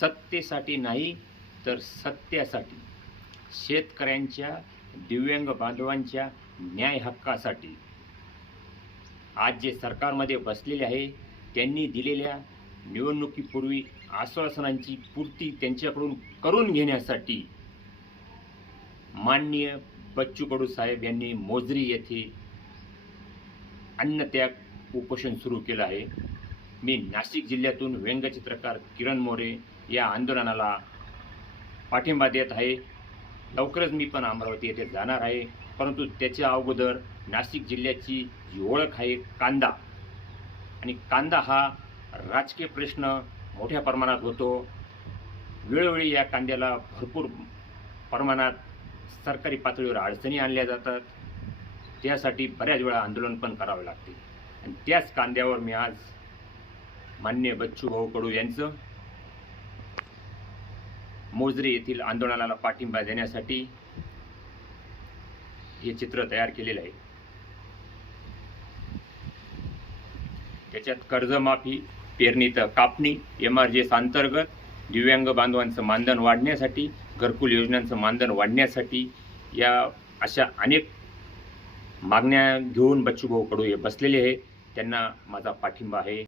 सत्तेसाठी नाही तर सत्यासाठी. शेतकऱ्यांच्या दिव्यांग बांधवांच्या न्याय हक्कासाठी. आज जे सरकारमध्ये बसलेले आहे त्यांनी दिलेल्या निवडणुकीपूर्वी आश्वासनांची पूर्ती त्यांच्याकडून करून घेण्यासाठी माननीय बच्चू कडू साहेब यांनी मोजरी येथे अन्नत्याग उपोषण सुरू केलं आहे. मी नाशिक जिल्ह्यातून व्यंगचित्रकार किरण मोरे या आंदोलनाला पाठिंबा देत आहे. लवकरच मी पण अमरावती येथे जाणार आहे. परंतु त्याच्या अगोदर नाशिक जिल्ह्याची जी ओळख आहे कांदा. आणि कांदा हा राजकीय प्रश्न मोठ्या प्रमाणात होतो. वेळोवेळी या कांद्याला भरपूर प्रमाणात सरकारी पातळीवर अडचणी आणल्या जातात. त्यासाठी बऱ्याच वेळा आंदोलन पण करावे लागते. आणि त्याच कांद्यावर मी आज मान्य बच्चू भाऊ कडू यांचं मोजरी येथील आंदोलनाला पाठिंबा देण्यासाठी हे चित्र तयार केलेलं आहे. त्याच्यात कर्जमाफी पेरणी तर कापणी एम आर जी एस अंतर्गत दिव्यांग बांधवांचं मानधन वाढण्यासाठी घरकुल योजनांचं मानधन वाढण्यासाठी या अशा अनेक मागण्या घेऊन बच्चूभाऊ कडू हे बसलेले आहे त्यांना माझा पाठिंबा आहे.